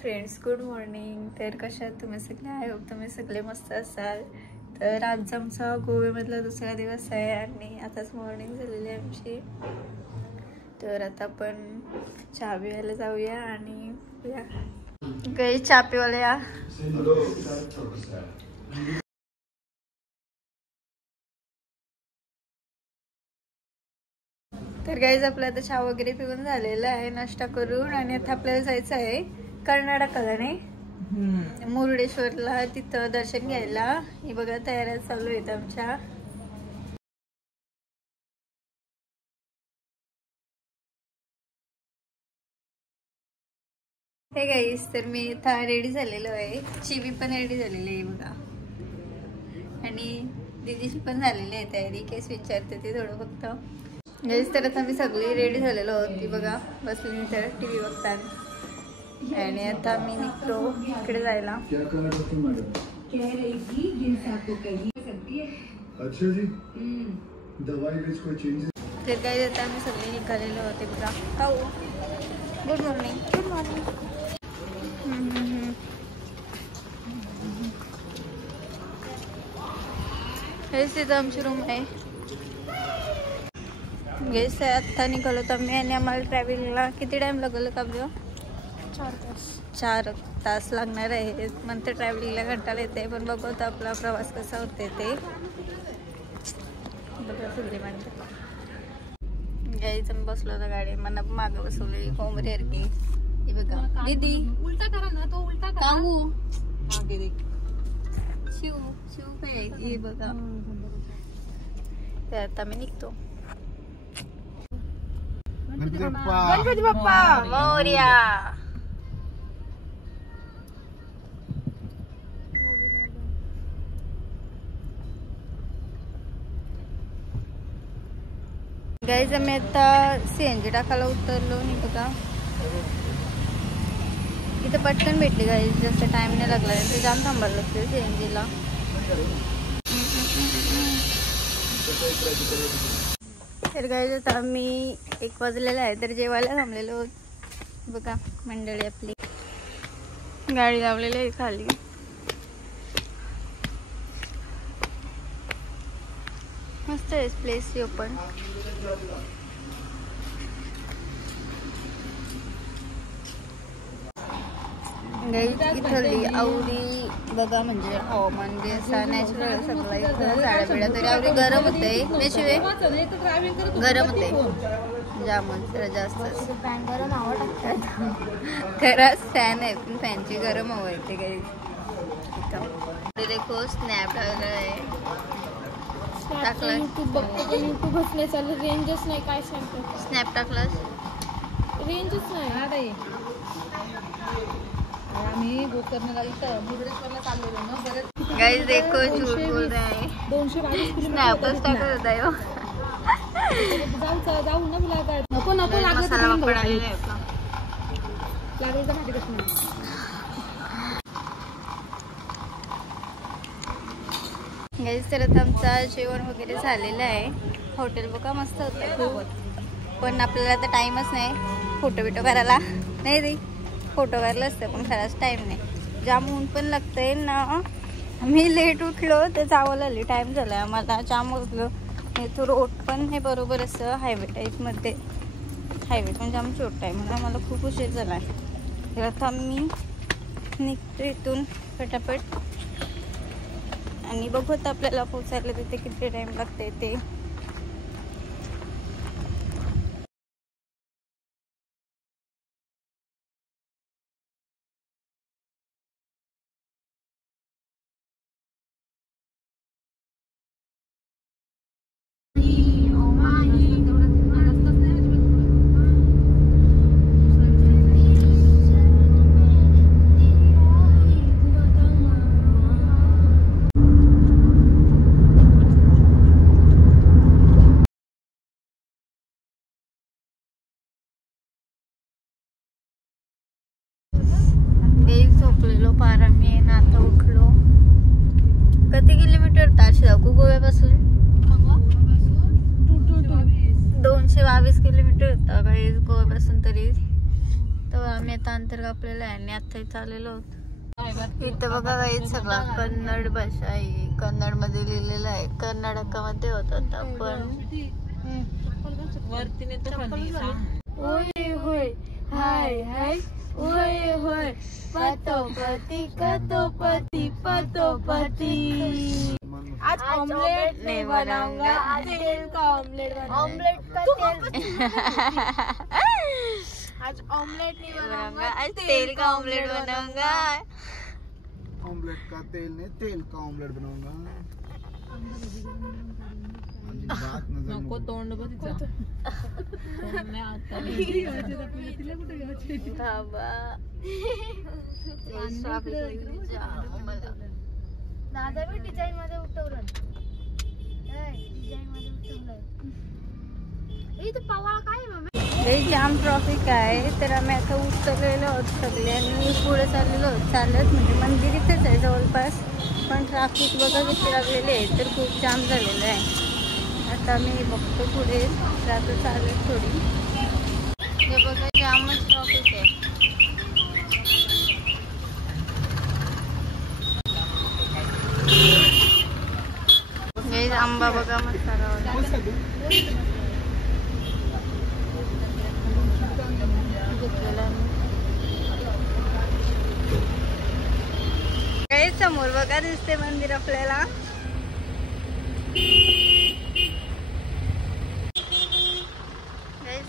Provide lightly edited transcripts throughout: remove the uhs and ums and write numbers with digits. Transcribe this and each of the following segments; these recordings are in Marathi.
Friends, good morning. तर कशा आहात तुम्ही सगळे? आय होप तुम्ही सगळे मस्त असाल. तर आज आमचा गोव्यामधला दुसरा दिवस आहे आणि आताच मॉर्निंग झालेली आहे आमची. तर आता आपण चहा पिवायला जाऊया आणि काही चहा पिवायला या. तर गाईज आपलं आता चहा वगैरे पिऊन झालेला आहे, नाश्ता करून. आणि आता आपल्याला जायचं आहे कर्नाटकाला, नाही मुरुडेश्वरला, तिथं दर्शन घ्यायला. हे बघा तयाऱ्या चालू आहेत आमच्या. हे गाईज, तर मी इथं रेडी झालेलो आहे. चिवी पण रेडी झालेली आहे बघा, आणि दीदीची पण झालेली आहे तयारी. केस विचारते ते थोडं फक्त. गाईज, तर आता मी सगळी रेडी झालेलो आहोत. ती बघा बसली तर TV बघताना. आणि आता मी निघतो इकडे जायला. तर काय आता आम्ही सगळे निघालेलो होते बघा. हो, गुड मॉर्निंग. Good morning. हेच तिथं आमची रूम आहे. गेस आत्ता निघालो तर आम्ही, आणि आम्हाला ट्रॅव्हलिंगला किती टाइम लागेल का? 4 तास लागणार आहे. म्हणते ट्रॅव्हलिंगला कंटाळा येते, पण बघतो आपला प्रवास कसा होते ते. बघा सगळे म्हणते गाईचं बसलो होतं गाडी, मला मागं बसवली कोंबरेर की. हे बघा दीदी उलटा करा ना, तो उलटा कांगू शिव शिव काय. हे बघा, तर आता मी निघतो. गणपती बाप्पा मोरया. गाईज, आम्ही आता CNG टाकायला उतरलो. नाही बघा, इथं पटकन भेटली गाईज, जास्त टाइम नाही लागला. ते जाम थांबायला लागते CNG ला. तर गाईज, आता आम्ही 1 वाजलेला आहे, तर जेवायला थांबलेलो बघा. मंडळी आपली गाडी लावलेली आहे खाली. मस्त आहे प्लेस ओपन. इथली आवडी बघा, म्हणजे हवामान जे असा नॅचरल सगळं इथं. झाड्या बिड्या तरी आवडी गरम होते, त्याशिवाय गरम होते जामच जरा जास्त. फॅन गरम हवा टाकतात. खरंच फॅन आहे, पण फॅनची गरम हवा येते काही. देखो स्नॅप आहे टाकलं. युट्यूब नाही चालू, रेंजच नाही. काय सांगतो, स्नॅप टाकलं, रेंजच नाही. आम्ही गोकर्णला इथं मुरुडेश्वरला चाललेलो ना. बरं गाइस, देखो झूठ बोल रहा है. 222 स्नॅपच टाकत होता यो. जाऊ ना मुला. नको नको लागलं तर लागेल तर माझी कसं नाही. गाईज, तर आता आमचं जेवण वगैरे झालेलं आहे. हॉटेल बघा मस्त होतं खूप, पण आपल्याला आता टाईमच नाही फोटो बिटो करायला. नाही रे, फोटो करायला असतं पण खरंच टाईम नाही. जाम ऊन पण लागतंय ना. मी लेट उठलो तर जावं आली, टाईम झाला आहे आम्हाला. जाम उठलो. तो रोड पण हे बरोबर असं हायवे टाईपमध्ये. हायवे पण जाम छोटा आहे, म्हणून आम्हाला खूप उशीर झाला आहे. तर आता मी निघतो इथून पटापट, आणि बघू आपल्याला पोचायला तिथे किती टाइम लागते ते. झोपलेलो पारा मी, आता उठलो. किती किलोमीटर तास दाखवू गोव्यापासून? 222 किलोमीटर होता गाईज गोव्यापासून. तरी तर आम्ही आता अंतर कापलेलं आहे आणि आता चाललेलो आहोत. इथं बघा काही सगळं कन्नड भाषा आहे, कन्नड मध्ये लिहिलेलं आहे. कर्नाटकामध्ये होत आता पण होय होय हाय हाय होय होय पतोपती कतोपती पतोपती. आज ऑमलेट नहीं बनाऊंगा, आज तेल का ऑमलेट ऑमलेट का तेल आज ऑमलेट नहीं बनाऊंगा, आज तेल का ऑमलेट बनाऊंगा. ऑमलेट का तेल नहीं, तेल का ऑमलेट बनाऊंगा. नको तोंड बघ तिचं. दादा मी डिझाईन मध्ये उठवलं, डिझाईन मध्ये उठवलं. इथं पवाळा काय मम्मी जाम ट्रॉफिक आहे. तर आम्ही आता उतरलेलो आहोत सगळ्यांनी, पुढे चाललेलो आहोत चालत. म्हणजे मंदिर इथेच आहे जवळपास, पण ट्रॅफिक बघा किती लागलेले आहे. तर खूप जाम झालेलं आहे. आता मी बघतो पुढे जातो चालत थोडी. हे बघा जामच ट्रॉफिक आहे. आंबा बघा मसाला काही समोर बघा दिसते मंदिर आपल्याला.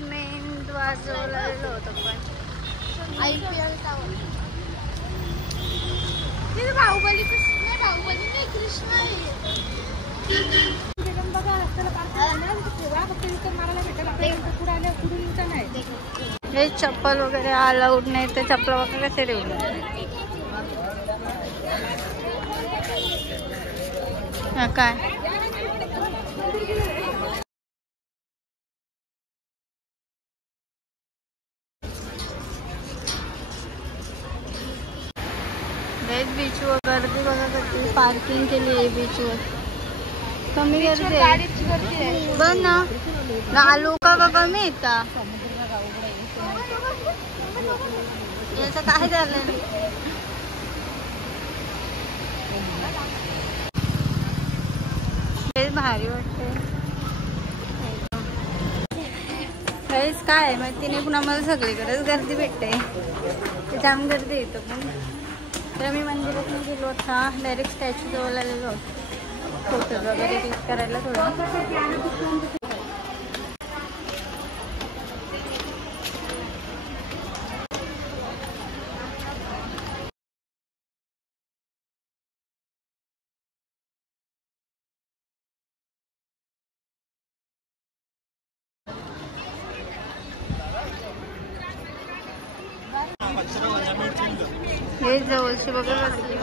मेन द्वार जवळ आलेलो होतो पण बाहुबली कृष्ण आहे. हे चप्पल वगैरे अलाउड नाही. ते चप्पल वगैरे कसे ठेवले काय. बीच वर गर्दी बघा किती पार्किंग केली आहे बीच वर. कमी गर्दी आहे बघ ना. लोक का कमी येतात. याचं काय झालं भारी वाटते. काय आहे माहिती नाही पण आम्हाला सगळीकडेच गर्दी भेटते. जाम गर्दी येतं पण. तर आम्ही मंदिरात गेलो आता डायरेक्ट स्टॅच्यू जवळ आलेलो आहोत फोटो वगैरे क्लिक करायला थोडं. हे जवळची बघा कसली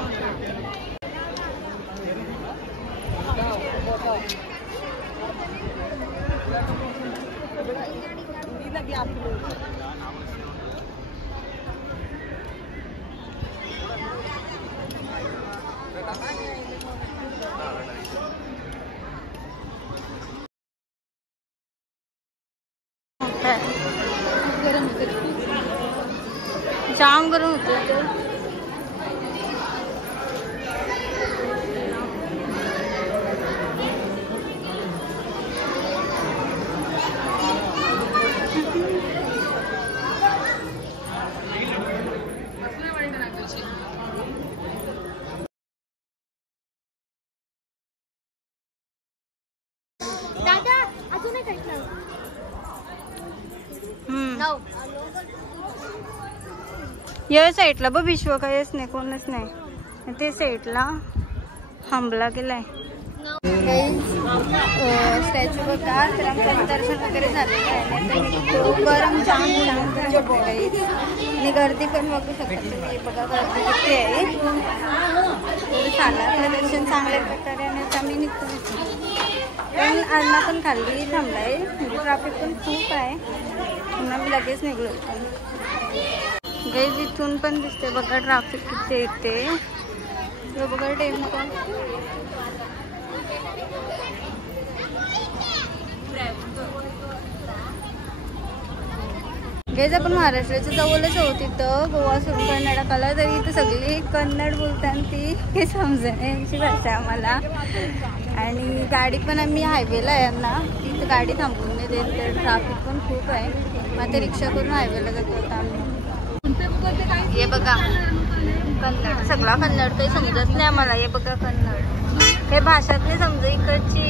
जाम गरम होतं. दादा अजून एक या साईडला बघ विश्व काहीच नाही, कोणच नाही. ते साईडला हमला केलाय. स्टॅच्यू बघा. तर आमचं दर्शन वगैरे झालेलं आहे. गरम जाम आणि गर्दी पण बघू शकता. बघा गर्दी किती आहे. दर्शन चांगल्या प्रकारे आणि आम्ही निघतो. पण अण्णा पण खाली थांबलाय. म्हणजे ट्रॅफिक पण खूप आहे म्हणून आम्ही लगेच निघलो. गाईज इथून पण दिसते बघा ट्रॅफिक किती येते. बघा टेम्पो. गाईज आपण महाराष्ट्राच्या जवळच आहोत तिथं गोवा सोडून कर्नाटकाला, तरी इथं सगळी कन्नड बोलताना ती हे समजण्याची भाषा आम्हाला. आणि गाडी पण आम्ही हायवेला आहे ना, तिथं गाडी थांबवून नाही देत, तर ट्रॅफिक पण खूप आहे. मग आता रिक्षा करून हायवेला जातो आता आम्ही. हे बघा कन्नड, सगळा कन्नड काही समजत नाही आम्हाला. हे बघा कन्नड, हे भाषात नाही समज इकडची,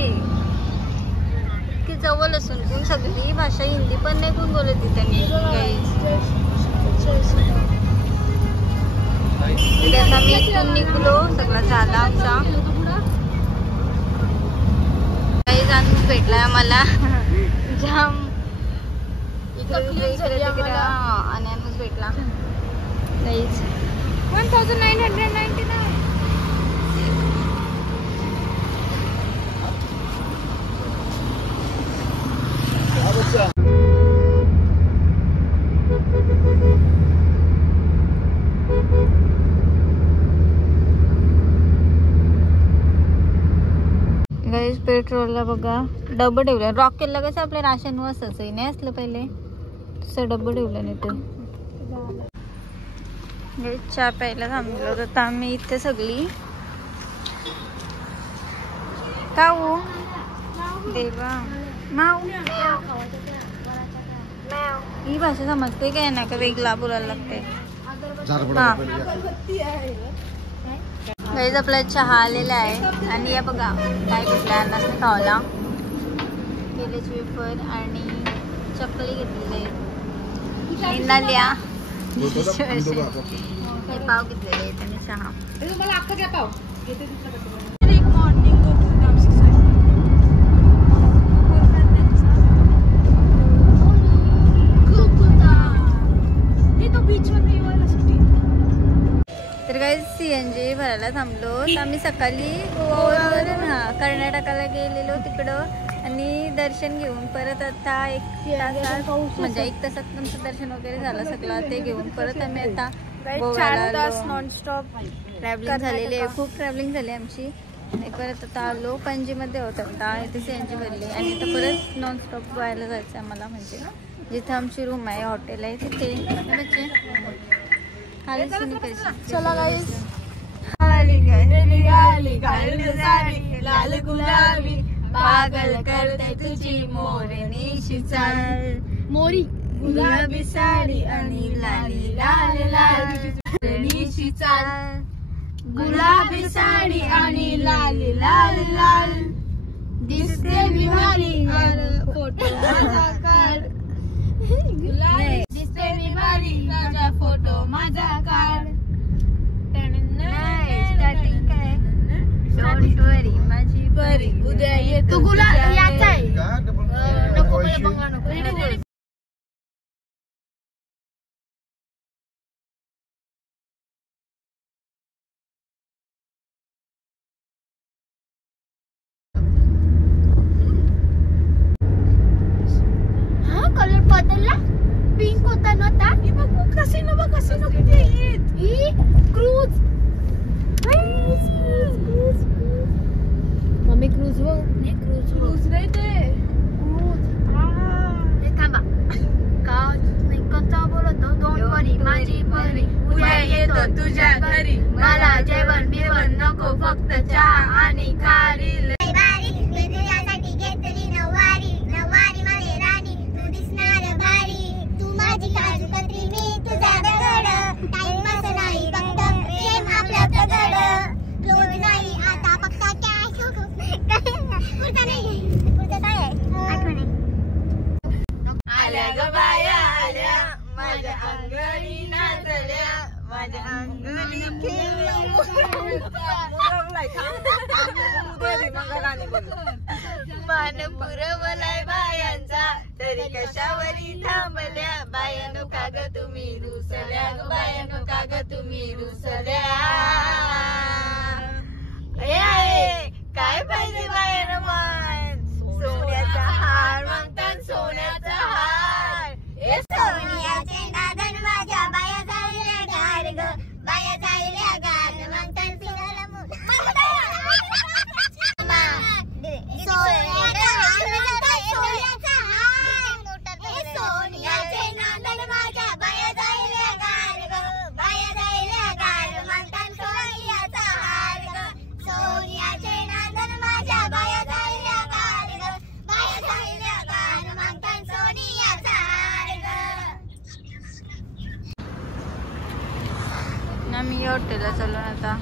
की जवळ असून पण सगळी भाषा हिंदी पण नाही कोण बोलत त्यांनी. आता मी इथून निघलो, सगळा झाला आमचा. काही जाणून भेटलाय आम्हाला जाम अनॅनच भेटला. 1999. गाईज पेट्रोलला बघा डब्बं ठेवलं. रॉकेलला कसं आपल्या राशन वसच नाही असलं पहिले, तसं डब्बं ठेवलं नाही. तर चहा प्यायला थांबलो होतो आम्ही इथे सगळी. काऊ देवा माऊ, ही भाषा समजते काय ना, का वेगळा बोलायला लागते. गाईज आपला चहा आलेला आहे. आणि या बघा काय घेतलं अन्नासने खावाला, केलेच वेफर आणि चकली घेतलेली आहे, नाल्या हे पाव घेतलेले आहेत आणि चहा. तर काही CNG भरायला थांबलो. तर आम्ही सकाळी गोवावरून कर्नाटकाला गेलेलो तिकडं, आणि दर्शन घेऊन परत आता 1 तासात, म्हणजे 1 तासात आमचं दर्शन वगैरे झालं सगळं. ते घेऊन परत आम्ही आता 4 तास नॉनस्टॉप ट्रॅव्हलिंग झालेली आहे. खूप ट्रॅव्हलिंग झाली आमची. आणि परत आता आलो पणजीमध्ये होत आता, इथे CNG भरली आणि आता परत नॉनस्टॉप गोव्याला जायचं आम्हाला. म्हणजे जिथे आमची रूम आहे, हॉटेल आहे तिथे. चला गाईस, लाल गुलाबी पागल करते तुझी मोरनीची चाल, मोरी गुलाबी साडी आणि लाली लाल लाल मोरनीची चाल, गुलाबी साडी आणि लाली लाल लाल, दिसते मी भारी फोटो माझा काढ, दिसते मी भारी माझा फोटो माझा काढ. स्टार्टिंग काय डोंट वरी माझी परी उद्या येतो. तुला यायचं आहे नको बंगा नको. हा कलर बदलला, पिंक होता नव्हता. कसिनो बघ, कसिनो किती आहेत. ही क्रूज मम्मी, क्रूज बघ. क्रूज रे ते थांबा का नाही कसा बोलतो. डोंट वरी माझी परी उद्या येतो तुझ्या घरी, मला जेवण बिवण नको फक्त चहा आणि खारी. तुझ्यासाठी घेतली नवारी, नवारी मध्ये राणी तू दिसणार भारी, तू माझी काजू कत्री मी तुझा दगड, टाइम असं नाही फक्त प्रेम आपलं प्रगड, क्लोज नाही आता पक्का कॅश. पुढचा नाही, पुढचा काय आहे आठवण आहे. आल्या ग बाया आल्या माझ्या अंगणी नाचल्या, माझ्या अंगणी खेळल्या मान पुरवलाय बायांचा, तरी कशावरी थांबल्या. बायानो का ग तुम्ही रुसल्या, बायानो का ग तुम्ही रुसल्या. काय पाहिजे बायानो मन, सोन्याचा हार मागतात सोन्याचा हार. सोनियाचे दादन माझ्या बाया जायल्या गार ग, बाया जायल्या गार मागतात सिंगाला मुल. सोन्याचा हार, सोन्याचा हार, सोनियाचे नादन आम्ही हॉटेलला चाललो आता.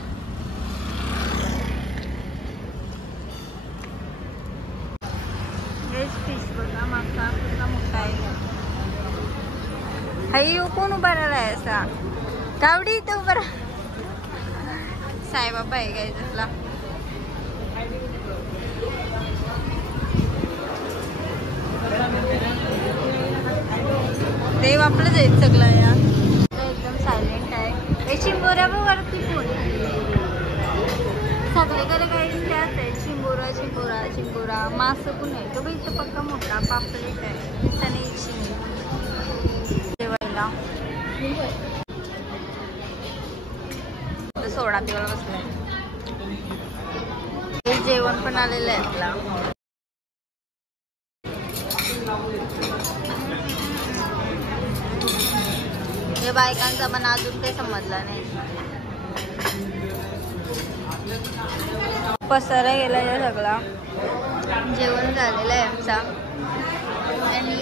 फिश बघा माका पूर्ण मोठा आहे. हाई कोण उभा राहिलाय असा गावडी इथं उभा साईबाबा आहे काय त्यातला. देव आपलंच आहेत सगळं या. एकदम सायलेंट आहे. हे चिंबोऱ्या बघ वरती फोन सगळीकडे काही त्याच आहे. चिंबोरा चिंबोरा चिंबोरा मास पण आहे. तो इथं पक्का मोठा पापलेट आहे. सनेची जेवायला सोडा पिवायला बसलाय. जेवण पण आलेलं आहे आपला. हे बायकांचा पण अजून काही समजला नाही. पसारा गेला सगळा. जेवण झालेलं आहे आमचा आणि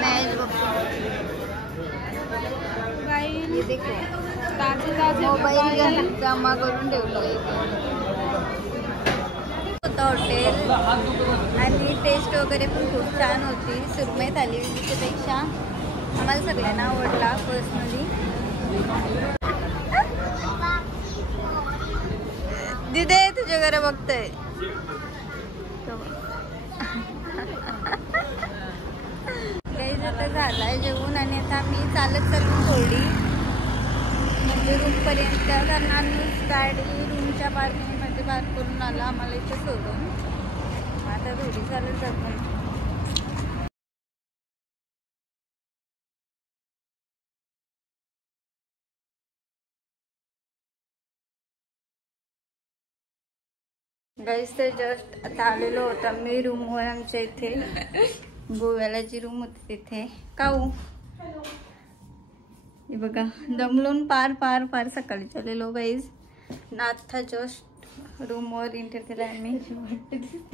मॅच बघतो. मोबाईल जमा करून ठेवलं होतं हॉटेल आणि टेस्ट वगैरे पण खूप छान होती. सुरमई थालीपेक्षा आम्हाला सगळ्यांना आवडला पर्सनली. दिदे तुझ्या घरा बघतोय. काही आता झालाय जेवून आणि आता आम्ही चालत चालून थोडी म्हणजे रूमपर्यंत. कारण आम्ही गाडी रूमच्या पार्किंगमध्ये पार्क करून आला आम्हाला इथं सोडून. आता थोडी चालत जातो. गाईस तर जस्ट आता आलेलो होता मी रूमवर. आमच्या इथे गोव्याला जी रूम होती तिथे काऊ हे बघा दमलून पार पार पार सकाळी चाललेलो गाईज ना. आता जस्ट रूमवर एंटर केला आम्ही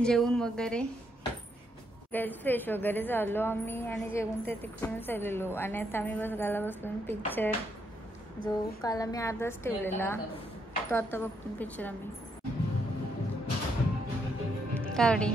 जेवून वगैरे. गाईज फ्रेश वगैरे झालो आम्ही आणि जेवून ते तिकडूनच आलेलो. आणि आता आम्ही बघायला बसलो पिक्चर जो काल आम्ही अर्धाच ठेवलेला तो आता बघतो पिक्चर आम्ही. कावडी